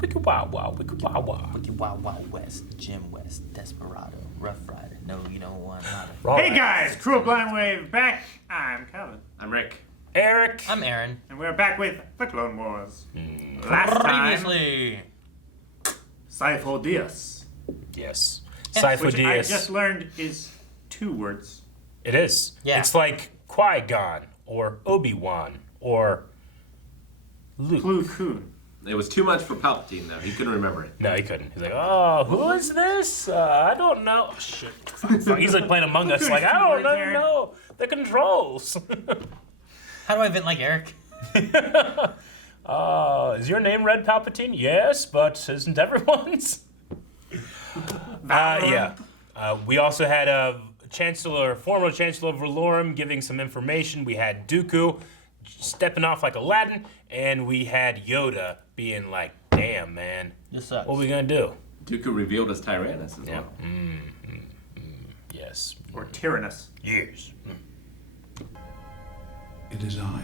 Wiki wow wow, wiki wow wow. Wiki wow wow West, Jim West, Desperado, Rough Rider. No, you don't want nada. Hey guys, Crew of Blind Wave back. I'm Calvin. I'm Rick. Eric. I'm Aaron. And we're back with the Clone Wars. Last time, Previously. Sifo Dyas. Yes. Yeah, Sifo Which I Dyas. just learned is 2 words. It is. Yeah. It's like Qui-gon or Obi-Wan or Luke. Plo Koon. It was too much for Palpatine, though. He couldn't remember it. No, he couldn't. He's like, oh, who is this? I don't know. Oh, shit. Fuck. He's like playing Among Us. Like, I don't know the controls. How do I vent like Eric? Is your name Red Palpatine? Yes, but isn't everyone's? Yeah. We also had a former Chancellor of Valorum giving some information. We had Dooku stepping off like Aladdin, and we had Yoda being like, damn, man. This sucks. What are we gonna do? Dooku revealed as Tyrannus as well. Yes. Or Tyrannus. Yes. It is I,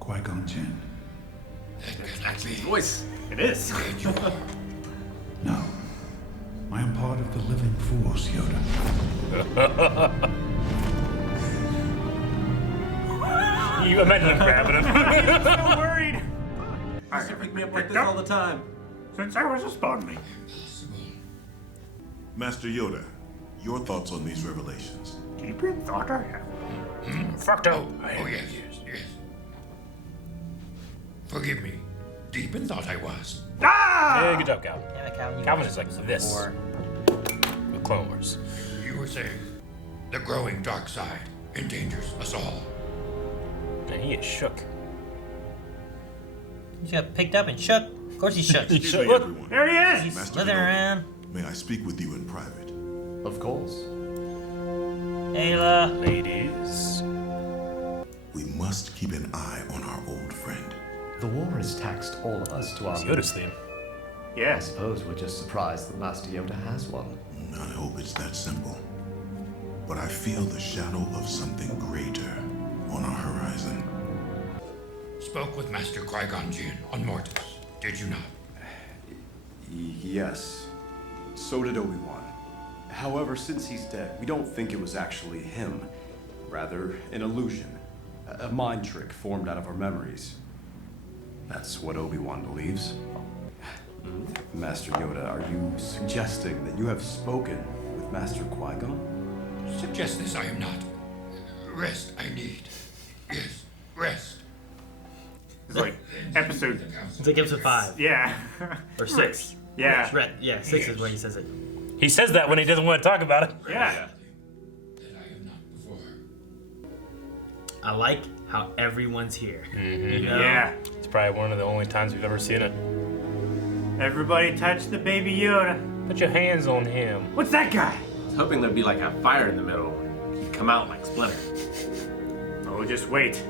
Qui-gon Jinn. That's his voice. It is. No, I am part of the living force, Yoda. You imagine him grabbing him. I'm so worried. I You haven't pick me been up like picked this all up the time. since I was a spawnling. Master Yoda, your thoughts on these revelations? Deep in thought I have. Fucked up. Oh, yes. Forgive me. Deep in thought I was. Ah! Yeah, good job, Cal. Damn it, Calvin. Calvin's just like this. Before. With Clone Wars. You were saying the growing dark side endangers us all. And he is shook. He got picked up and shook. Of course he shook. Excuse me, Look. everyone. There he is. He's Master slithering Yoda. around. May I speak with you in private? Of course. Ayla. Ladies. We must keep an eye on our old friend. The war has taxed all of us to our It's Yoda's theme. I Yes. suppose we're just surprised that Master Yoda has one. I hope it's that simple. But I feel the shadow of something greater on our horizon. Spoke with Master Qui-Gon Jinn on Mortis, did you not? Yes. So did Obi-Wan. However, since he's dead, we don't think it was actually him. Rather, an illusion. A mind trick formed out of our memories. That's what Obi-Wan believes. Master Yoda, are you suggesting that you have spoken with Master Qui-Gon? Suggest this I am not. Rest I need. Yes, rest. It's like episode. It's like episode 5. Yeah. Or 6. Yeah. Right, yeah, 6 is when he says it. He says that when he doesn't want to talk about it. Yeah. That I am not before. I like how everyone's here. You know? Yeah. It's probably one of the only times we've ever seen it. Everybody touch the baby Yoda. Put your hands on him. What's that guy? I was hoping there'd be like a fire in the middle. He'd come out like Splinter. Oh, just wait.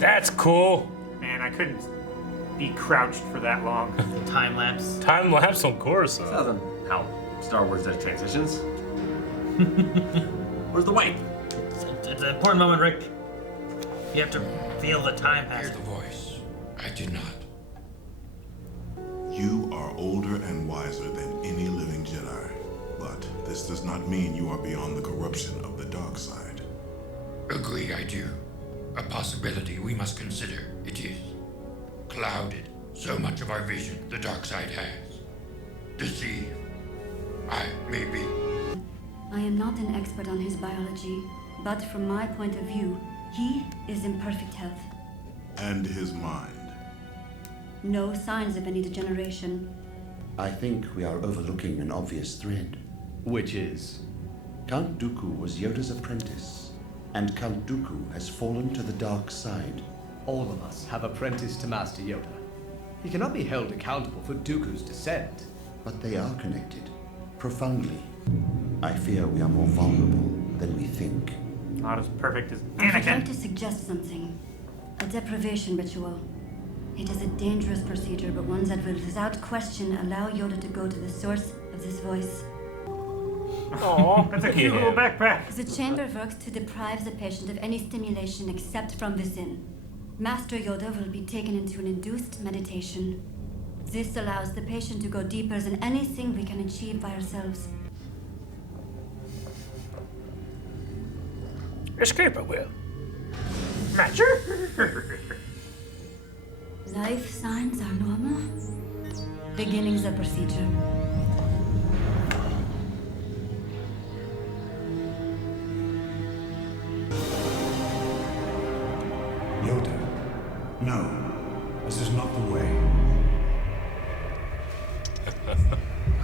That's cool. Man, I couldn't be crouched for that long. Time lapse. Time lapse on Coruscant. That wasn't how Star Wars does transitions. Where's the wipe? It's an important moment, Rick. You have to feel the time Hear pass. the voice. I did not. You are older and wiser than any living Jedi. But this does not mean you are beyond the corruption of the dark side. Agree I do. A possibility we must consider, it is. Clouded so much of our vision the dark side has. Deceived I may be. I am not an expert on his biology, but from my point of view, he is in perfect health. And his mind. No signs of any degeneration. I think we are overlooking an obvious thread. Which is? Count Dooku was Yoda's apprentice, and Count Dooku has fallen to the dark side. All of us have apprenticed to Master Yoda. He cannot be held accountable for Dooku's descent. But they are connected, profoundly. I fear we are more vulnerable than we think. Not as perfect as I would like Anakin. to suggest something. A deprivation ritual. It is a dangerous procedure, but one that will without question allow Yoda to go to the source of this voice. Aww, That's a cute little backpack. The chamber works to deprive the patient of any stimulation except from within. Master Yoda will be taken into an induced meditation. This allows the patient to go deeper than anything we can achieve by ourselves. Escape at will. Match. Life signs are normal. Beginnings of procedure. Yoda, no. This is not the way.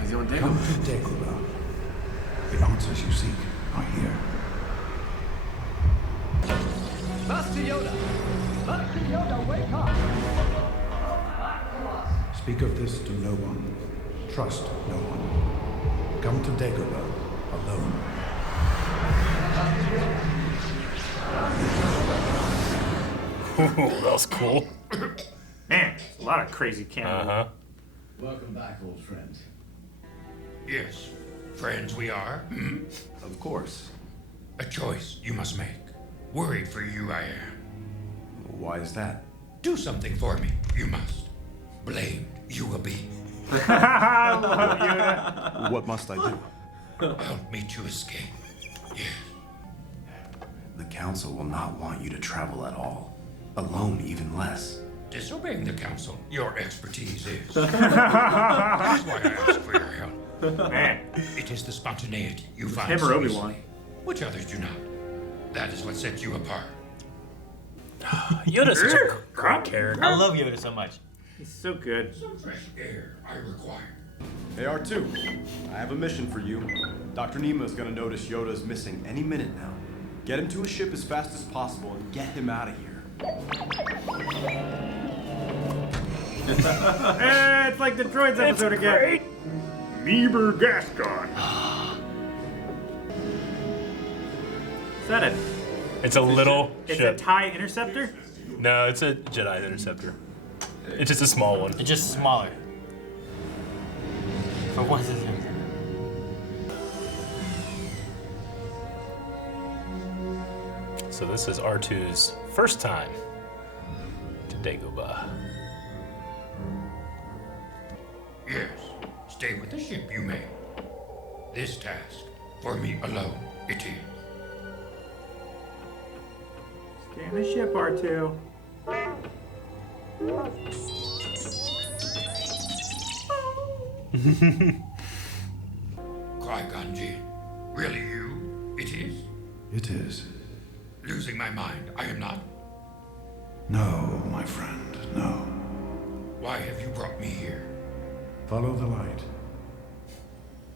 He's on Come to Dagobah. The answers you seek are here. Master Yoda! Master Yoda, wake up! Speak of this to no one. Trust no one. Come to Dagobah alone. That was cool. Man, a lot of crazy camera. Welcome back, old friend. Yes, friends we are. Of course. A choice you must make. Worried for you I am. Why is that? Do something for me, you must. Blamed you will be. I love Yoda. What must I do? Help me to escape. Yes. The Council will not want you to travel at all. Alone, even less. Disobeying the Council, your expertise is. That's why I ask for your help. Man, It is the spontaneity you find him or so Obi-Wan. easily, which others do not. That is what sets you apart. Yoda's such a great character. I love Yoda so much. He's so good. Some fresh air I require. Hey, R2, I have a mission for you. Dr. Nemo's gonna notice Yoda's missing any minute now. Get him to a ship as fast as possible and get him out of here. It's like the droids episode again. Meeber Gascon. Is that It's a little It's ship. a TIE interceptor? No, it's a Jedi interceptor. It's just a small one. It's just smaller. For once, it's So this is R2's first time to Dagobah. Yes, stay with the ship you may. This task, for me alone, it is. Stay in the ship, R2. Qui-gon Jinn, really you? It is? It is. Losing my mind, I am not. No, my friend, no. Why have you brought me here? Follow the light.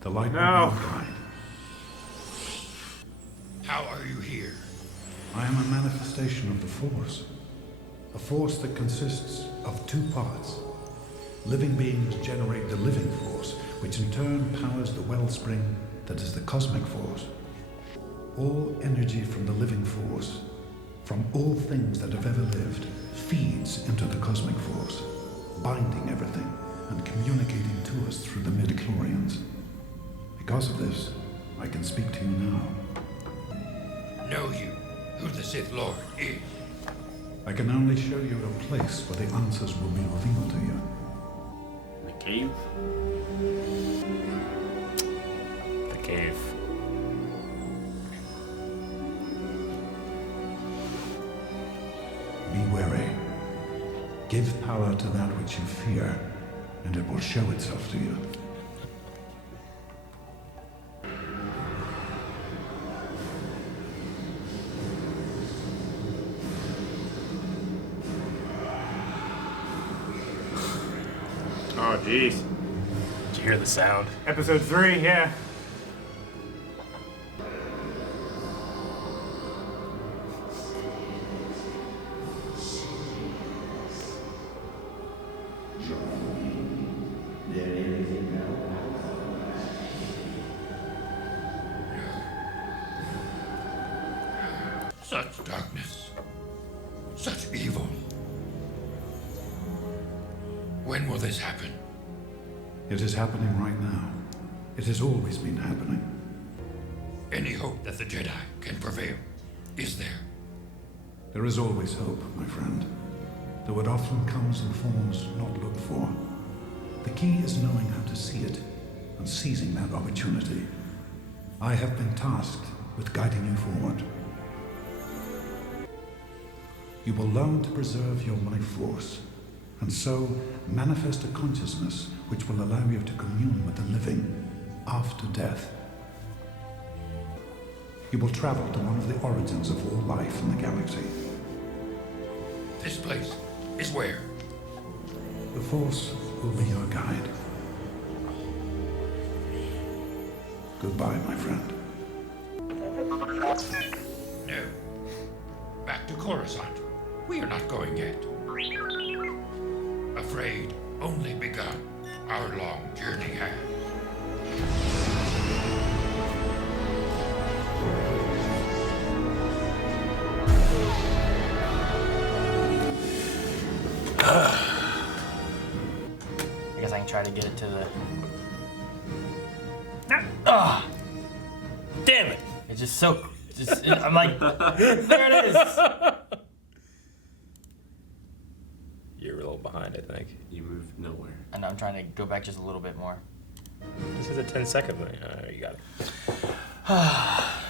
The light No. will be your guide. How are you here? I am a manifestation of the Force. A force that consists of two parts. Living beings generate the living force, which in turn powers the wellspring that is the cosmic force. All energy from the living force, from all things that have ever lived, feeds into the cosmic force, binding everything and communicating to us through the midichlorians. Because of this, I can speak to you now. Know you who the Sith Lord is? I can only show you a place where the answers will be revealed to you. The cave? The cave. Be wary. Give power to that which you fear, and it will show itself to you. Oh, jeez. Did you hear the sound? Episode 3, yeah. Such darkness. Such evil. When will this happen? It is happening right now. It has always been happening. Any hope that the Jedi can prevail? Is there? There is always hope, my friend. though it often comes in forms not looked for. The key is knowing how to see it and seizing that opportunity. I have been tasked with guiding you forward. You will learn to preserve your life force, and so manifest a consciousness which will allow you to commune with the living after death. You will travel to one of the origins of all life in the galaxy. This place is where? The Force will be your guide. Goodbye, my friend. No. Back to Coruscant. We are not going yet. Afraid only begun. Our long journey has. I guess I can try to get it to the... Ah! Damn it! It's just so... I'm like, there it is! You're a little behind, I think. You moved nowhere. I know, I'm trying to go back just a little bit more. This is a 10-second thing. You got it.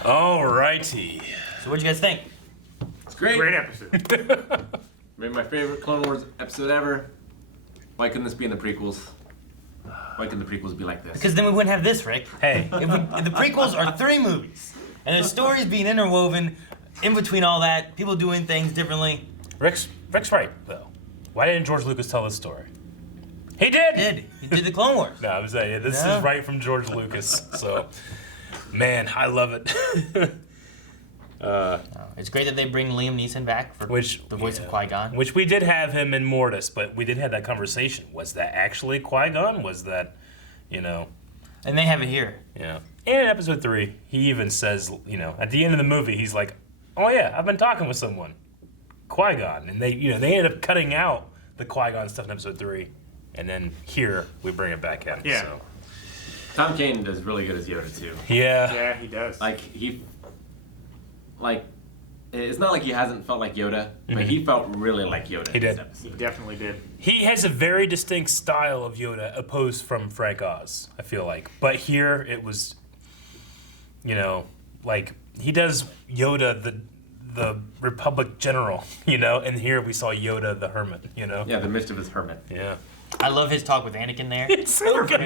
Alrighty. So what'd you guys think? It's great. Great episode. Maybe my favorite Clone Wars episode ever. Why couldn't this be in the prequels? Why couldn't the prequels be like this? Because then we wouldn't have this, Rick. Hey. If the prequels are 3 movies, and the stories being interwoven in between all that, people doing things differently. Rick's right, though. Why didn't George Lucas tell this story? He did! He did the Clone Wars. No, I'm saying, this is right from George Lucas, so... Man, I love it. It's great that they bring Liam Neeson back for the voice of Qui-Gon. Which we did have him in Mortis, but we did have that conversation. Was that actually Qui-Gon? Was that, And they have it here. Yeah. And in episode 3, he even says, at the end of the movie, he's like, oh yeah, I've been talking with someone. Qui-Gon. And they ended up cutting out the Qui-Gon stuff in episode 3. And then here, we bring it back in. Yeah. So. Tom Kane does really good as Yoda, too. Yeah. Yeah, he does. It's not like he hasn't felt like Yoda, but he felt really like Yoda. He did. He definitely did. He has a very distinct style of Yoda opposed from Frank Oz, I feel like. But here, it was, he does Yoda the Republic General, and here we saw Yoda the Hermit, Yeah, the mischievous hermit. Yeah. I love his talk with Anakin there. It's so good.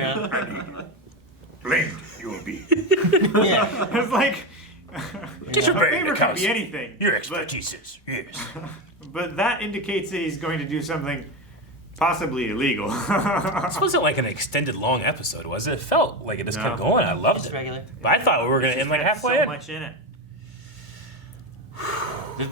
Blamed you will be. Yeah. It's like... Get your my brain in favorite the could be anything. Your expertise is, yes. But that indicates that he's going to do something possibly illegal. This wasn't like an extended long episode, was it? It felt like it just kept going. I loved Just it. regular. But I thought we were going to end like halfway so in. much in it.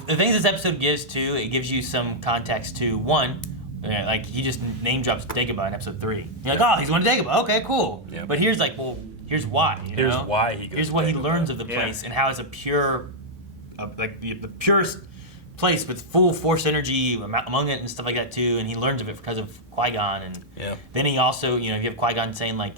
The things this episode gives, too, it gives you some context to, one, like, he just name drops Dagobah in episode 3. You're like, oh, he's going to Dagobah. Okay, cool. Yeah. But here's like, well, here's why. Here's why he goes Here's to what he Dagobah. learns of the place and how it's a pure, the purest place with full Force energy among it and stuff like that too. And he learns of it because of Qui-Gon. And then he also, you have Qui-Gon saying like,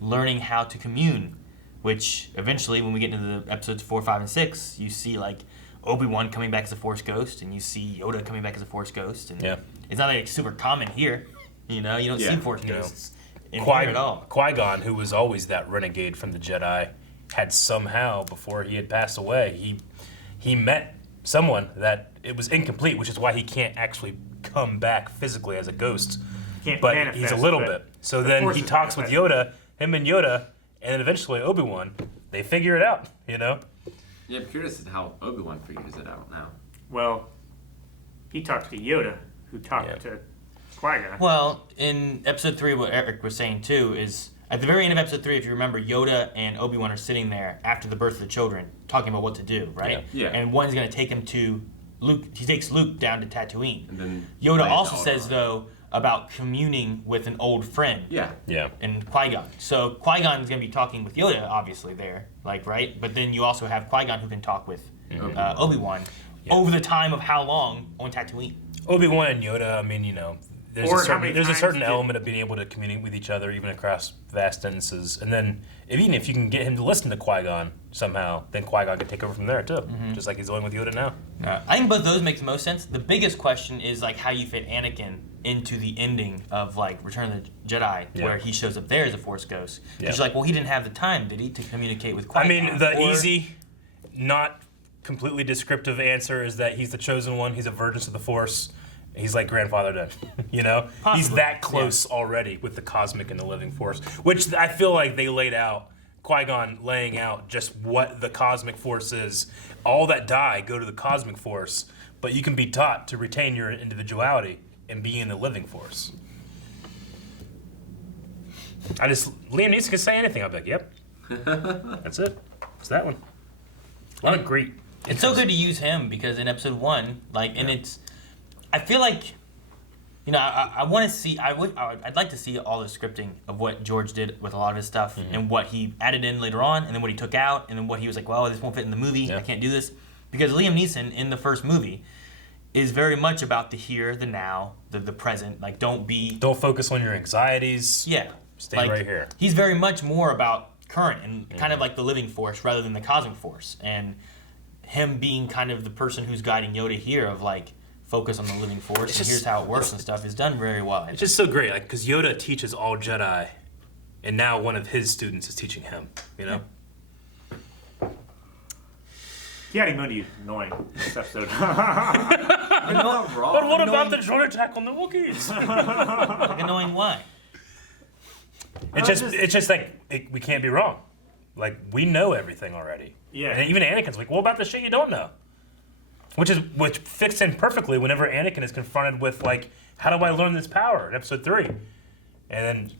learning how to commune, which eventually when we get into the episodes 4, 5, and 6, you see like Obi-Wan coming back as a Force ghost, and you see Yoda coming back as a Force ghost. And it's not like super common here. You don't see Force ghosts in here at all. Qui-Gon, who was always that renegade from the Jedi, had somehow, before he had passed away, he met someone that it was incomplete, which is why he can't actually come back physically as a ghost. But he's a little bit. So then he talks with Yoda, him and Yoda, and then eventually Obi-Wan. They figure it out, Yeah, I'm curious as to how Obi-Wan figures it out now. Well, he talked to Yoda, who talked to Qui-Gon. Well, in episode 3, what Eric was saying too is at the very end of episode 3, if you remember, Yoda and Obi-Wan are sitting there after the birth of the children, talking about what to do, right? Yeah. And one's going to take him to Luke. He takes Luke down to Tatooine. And then Yoda also says though about communing with an old friend. Yeah. And Qui-Gon. So Qui-Gon is going to be talking with Yoda, obviously there, right? But then you also have Qui-Gon who can talk with Obi-Wan over the time of how long on Tatooine. Obi-Wan and Yoda, I mean, there's a certain element of being able to communicate with each other even across vast distances. And then even if you can get him to listen to Qui-Gon, somehow, then Qui-Gon can take over from there too, just like he's doing with Yoda now. I think both those make the most sense. The biggest question is like how you fit Anakin into the ending of like Return of the Jedi, where he shows up there as a Force ghost. Because you're like, well, he didn't have the time, did he, to communicate with Qui-Gon? I mean, the easy, not completely descriptive answer is that he's the chosen one. He's a virgin to the Force. He's like grandfather to, you know? Possibly. He's that close already with the cosmic and the living Force, which I feel like they laid out, Qui-Gon laying out just what the cosmic Force is. All that die go to the cosmic Force, but you can be taught to retain your individuality and be in the living Force. Liam Neeson can say anything. I'll be like, yep. That's it. It's that one. A lot of great. It's so good to use him because in episode 1, like, and it's, I feel like, you know, I want to see, I'd like to see all the scripting of what George did with a lot of his stuff and what he added in later on and then what he took out and then what he was like, well, this won't fit in the movie, I can't do this. Because Liam Neeson in the first movie is very much about the here, the now, the present. Like, don't focus on your anxieties. Yeah. Stay like, right here. He's very much more about current and kind of like the living Force rather than the cosmic Force. And him being kind of the person who's guiding Yoda here of like, focus on the living Force and here's how it works and stuff is done very well. It's just so great, like, because Yoda teaches all Jedi, and now one of his students is teaching him, you know? Ki-Adi-Mundi is annoying this episode. But what about the drone attack on the Wookiees? Like, annoying why? It's just like, we can't be wrong. Like, we know everything already. Yeah. And even Anakin's like, what about the shit you don't know? Which fits in perfectly whenever Anakin is confronted with, like, how do I learn this power in episode 3? And then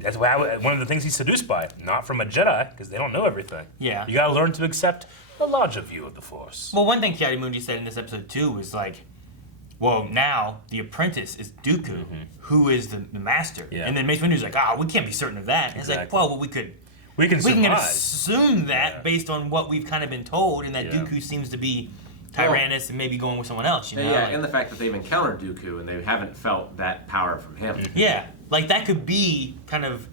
that's one of the things he's seduced by. Not from a Jedi, because they don't know everything. Yeah. You gotta learn to accept a larger view of the Force. Well, one thing Ki-Adi-Mundi said in this episode too was like, well, now the apprentice is Dooku, who is the master. And then Mace Windu's like, we can't be certain of that. And it's like, well, we can assume that based on what we've kind of been told, and that Dooku seems to be Tyrannus and maybe going with someone else, you know? Yeah, like, and the fact that they've encountered Dooku and they haven't felt that power from him. Yeah, like that could be kind of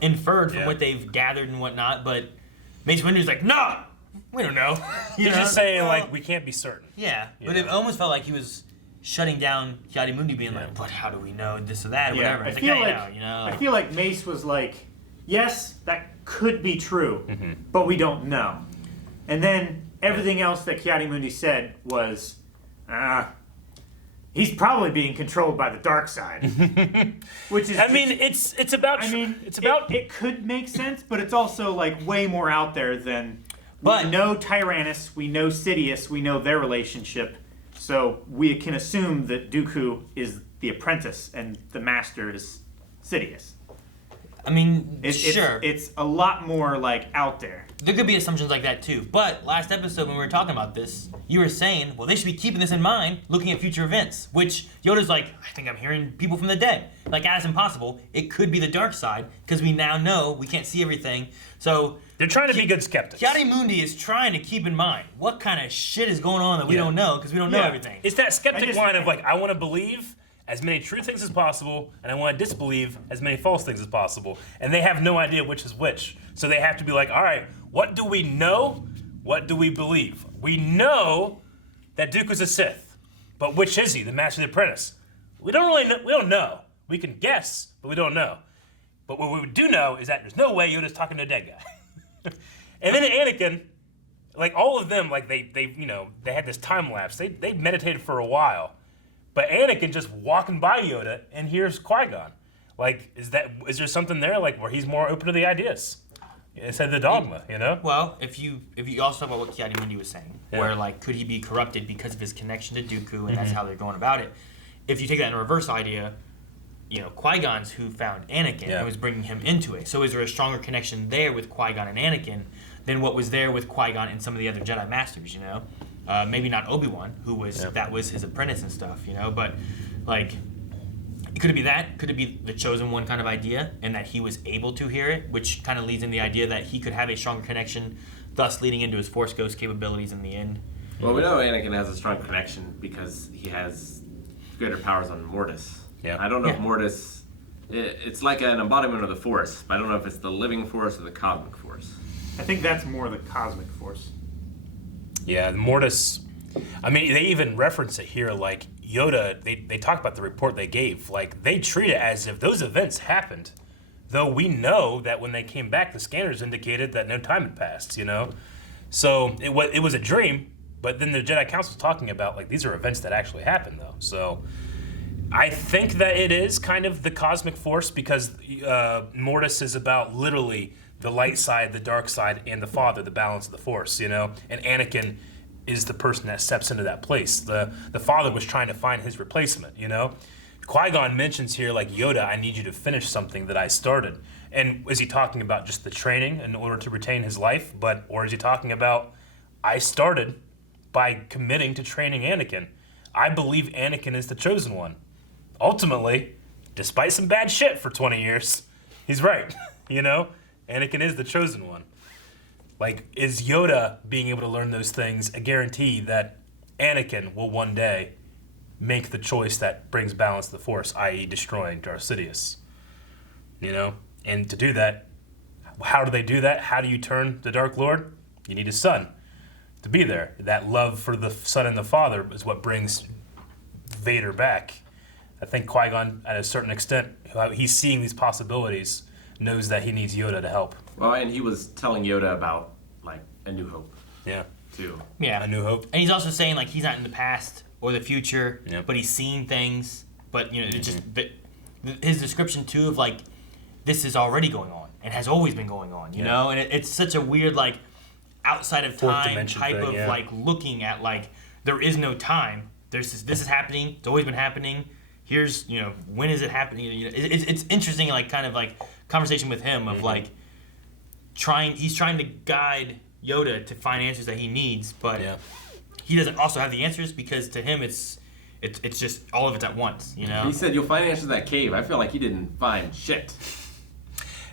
inferred from what they've gathered and whatnot, but Mace Windu's like, no, we don't know. He's just saying, like, we can't be certain. Yeah, but it almost felt like he was shutting down Ki-Adi-Mundi being like, but how do we know this or that or whatever. It's I feel like Mace was like, yes, that could be true, but we don't know. And then everything else that Ki-Adi-Mundi said was, he's probably being controlled by the dark side. Which is, it could make sense, but it's also like way more out there than we know Tyrannus, we know Sidious, we know their relationship, so we can assume that Dooku is the apprentice and the master is Sidious. I mean, sure. It's a lot more like out there. There could be assumptions like that too. But last episode when we were talking about this, you were saying, well, they should be keeping this in mind, looking at future events. Which Yoda's like, I think I'm hearing people from the dead. Like, as impossible, it could be the dark side, because we now know we can't see everything. So they're trying to be good skeptics. Ki-Adi-Mundi is trying to keep in mind what kind of shit is going on that we don't know, because we don't know everything. It's that skeptic line of like, I want to believe as many true things as possible, and I want to disbelieve as many false things as possible. And they have no idea which is which. So they have to be like, all right, what do we know? What do we believe? We know that Dooku's a Sith, but which is he, the Master of the Apprentice? We don't really know. We don't know. We can guess, but we don't know. But what we do know is that there's no way Yoda's talking to a dead guy. And then Anakin, like all of them, like they had this time lapse. They meditated for a while. But Anakin just walking by Yoda, and here's Qui-Gon. Like, is there something there, like, where he's more open to the ideas instead of the dogma, you know? Well, if you also talk about what Ki-Adi-Mundi was saying, where like, could he be corrupted because of his connection to Dooku, and that's how they're going about it. If you take that in a reverse idea, you know, Qui-Gon's who found Anakin and was bringing him into it. So is there a stronger connection there with Qui-Gon and Anakin than what was there with Qui-Gon and some of the other Jedi Masters, you know? Maybe not Obi-Wan, who was that was his apprentice and stuff, you know. But like, could it be that? Could it be the chosen one kind of idea, and that he was able to hear it, which kind of leads in the idea that he could have a stronger connection, thus leading into his Force Ghost capabilities in the end. Well, we know Anakin has a strong connection because he has greater powers on Mortis. Yeah. I don't know if Mortis, it's like an embodiment of the Force, but I don't know if it's the living Force or the cosmic Force. I think that's more the cosmic force. Yeah, the Mortis. I mean, they even reference it here. Like Yoda, they talk about the report they gave. Like they treat it as if those events happened, though we know that when they came back, the scanners indicated that no time had passed. You know, so it was a dream. But then the Jedi Council's talking about like these are events that actually happened, though. So I think that it is kind of the cosmic force because Mortis is about literally the light side, the dark side, and the Father, the balance of the Force. You know, and Anakin is the person that steps into that place. The Father was trying to find his replacement. You know, Qui-Gon mentions here like Yoda, I need you to finish something that I started. And is he talking about just the training in order to retain his life, or is he talking about I started by committing to training Anakin? I believe Anakin is the chosen one. Ultimately, despite some bad shit for 20 years, he's right. You know, Anakin is the chosen one. Like, is Yoda being able to learn those things a guarantee that Anakin will one day make the choice that brings balance to the Force, i.e. destroying Darth Sidious? You know, and to do that, how do they do that? How do you turn the Dark Lord? You need his son to be there. That love for the Son and the Father is what brings Vader back. I think Qui-Gon, at a certain extent, he's seeing these possibilities, knows that he needs Yoda to help. Well, and he was telling Yoda about, like, A New Hope. Yeah. Too. Yeah. A New Hope. And he's also saying, like, he's not in the past or the future, Yep. but he's seeing things. But, you know, it's just his description, too, of, like, this is already going on and has always been going on, you know? And it's such a weird, like, outside of time type thing, of like looking at like there is no time. This is happening. It's always been happening. Here's when is it happening? It's interesting, like kind of like conversation with him of like he's trying to guide Yoda to find answers that he needs, but he doesn't also have the answers because to him it's just all of it at once. You know. He said you'll find answers in that cave. I feel like he didn't find shit.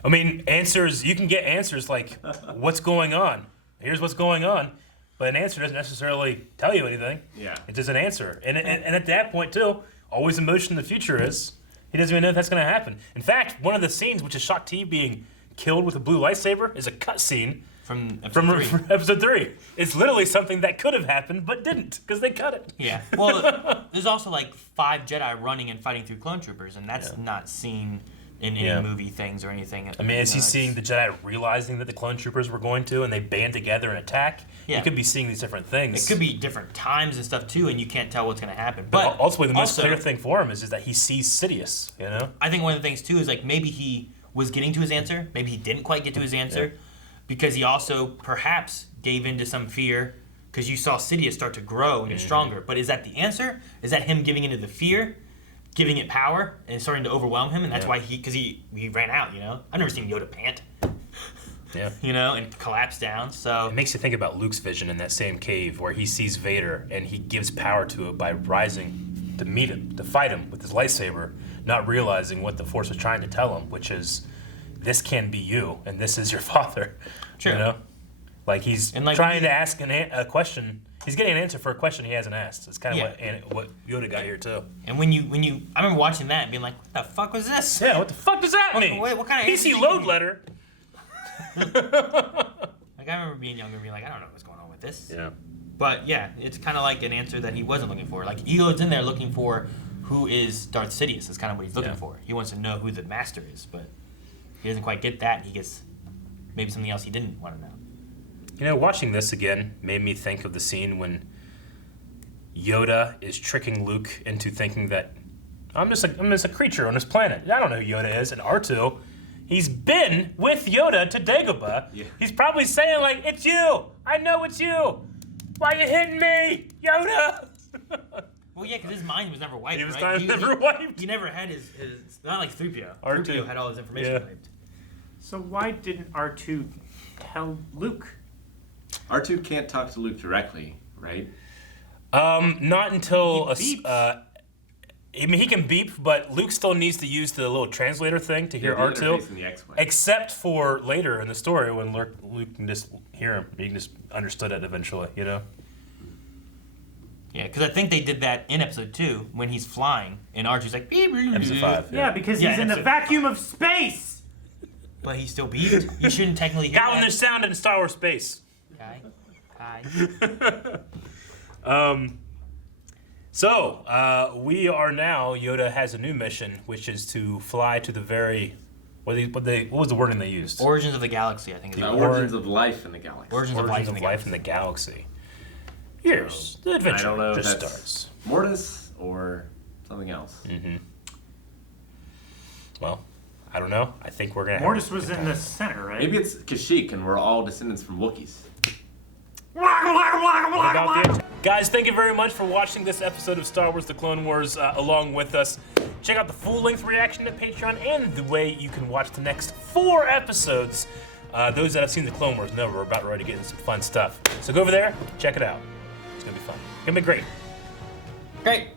I mean, answers. You can get answers like what's going on. Here's what's going on, but an answer doesn't necessarily tell you anything. Yeah. It's just an answer. And at that point, too, always in motion the future is. He doesn't even know if that's going to happen. In fact, one of the scenes, which is Shakti being killed with a blue lightsaber, is a cut scene from episode 3. It's literally something that could have happened, but didn't, because they cut it. Yeah. Well, there's also like 5 Jedi running and fighting through clone troopers, and that's not seen in any movie things or anything. I mean, is he seeing the Jedi realizing that the clone troopers were going to, and they band together and attack? Yeah. You could be seeing these different things. It could be different times and stuff too, and you can't tell what's going to happen. But ultimately, the most clear thing for him is that he sees Sidious. You know. I think one of the things too is like maybe he was getting to his answer, maybe he didn't quite get to his answer, because he also perhaps gave into some fear because you saw Sidious start to grow and get stronger. But is that the answer? Is that him giving into the fear? Giving it power and starting to overwhelm him, and that's why he ran out. You know, I've never seen Yoda pant. Yeah. You know, and collapse down. So it makes you think about Luke's vision in that same cave where he sees Vader and he gives power to it by rising to meet him, to fight him with his lightsaber, not realizing what the Force was trying to tell him, which is, this can be you and this is your father. True. You know, like he's trying to ask a question. He's getting an answer for a question he hasn't asked. It's kind of what Yoda got here too. And when you, I remember watching that and being like, what the fuck was this? Yeah, what the fuck does that mean? What kind of PC load letter? Like I remember being younger and being like, I don't know what's going on with this. Yeah. But yeah, it's kind of like an answer that he wasn't looking for. Like he goes in there looking for who is Darth Sidious. That's kind of what he's looking for. He wants to know who the master is, but he doesn't quite get that. He gets maybe something else he didn't want to know. You know, watching this again made me think of the scene when Yoda is tricking Luke into thinking that I'm just a creature on this planet. I don't know who Yoda is. And R2, he's been with Yoda to Dagobah. Yeah. He's probably saying like, "It's you. I know it's you. Why are you hitting me, Yoda?" Well, yeah, because his mind was never wiped. He was right? never wiped. He never had his not like 3PO. R2 3PO had all his information wiped. So why didn't R2 tell Luke? R2 can't talk to Luke directly, right? Not until I mean, he can beep, but Luke still needs to use the little translator thing to hear R2. Except for later in the story when Luke can just hear him. He can just understood it eventually, you know? Yeah, because I think they did that in episode 2 when he's flying and R2's like, beep, beep, Episode 5. Yeah, because he's in the vacuum of space. But he still beeped. You shouldn't technically hear Got when that. there's sound in Star Wars space. Kai. So, we are now, Yoda has a new mission, which is to fly to the very, what was the wording they used? Origins of the galaxy, I think. The origins of life in the galaxy. Origins of life in the galaxy. Here's the adventure. I don't know if just that's starts. Mortis or something else. Mm-hmm. Well, I don't know. I think we're gonna. Mortis was in the center, right? Maybe it's Kashyyyk, and we're all descendants from Wookiees. What about the guys? Thank you very much for watching this episode of Star Wars: The Clone Wars along with us. Check out the full-length reaction at Patreon and the way you can watch the next 4 episodes. Those that have seen the Clone Wars know we're about ready to get into some fun stuff. So go over there, check it out. It's gonna be fun. It's gonna be great. Great.